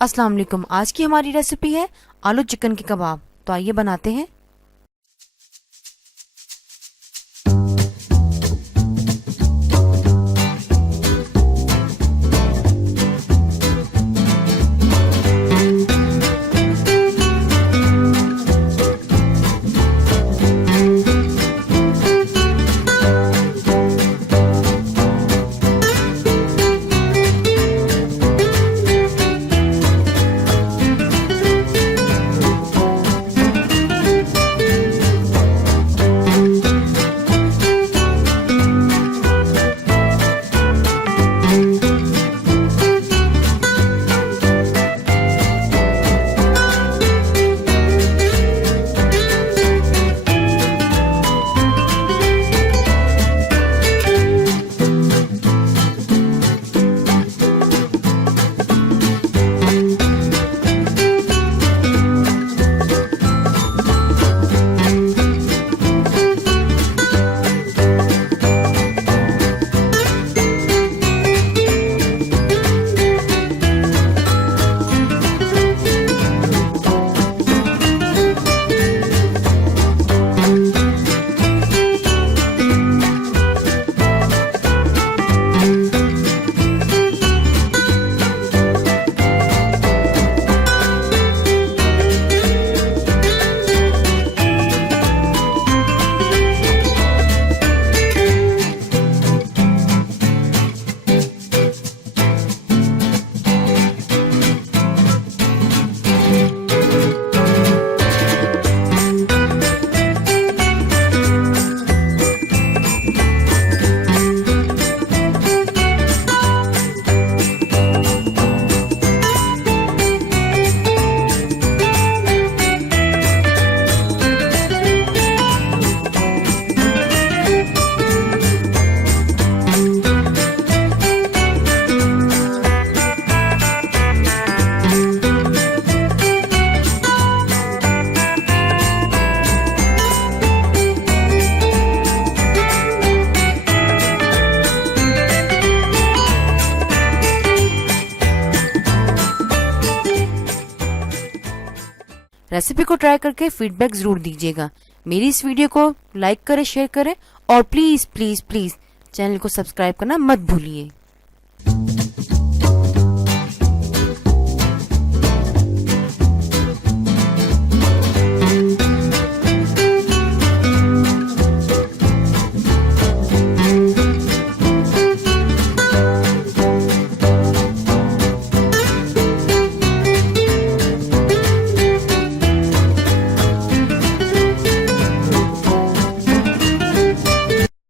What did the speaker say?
अस्सलाम वालेकुम। आज की हमारी रेसिपी है आलू चिकन के कबाब। तो आइए बनाते हैं। रेसिपी को ट्राई करके फीडबैक जरूर दीजिएगा। मेरी इस वीडियो को लाइक करें, शेयर करें और प्लीज प्लीज प्लीज चैनल को सब्सक्राइब करना मत भूलिए।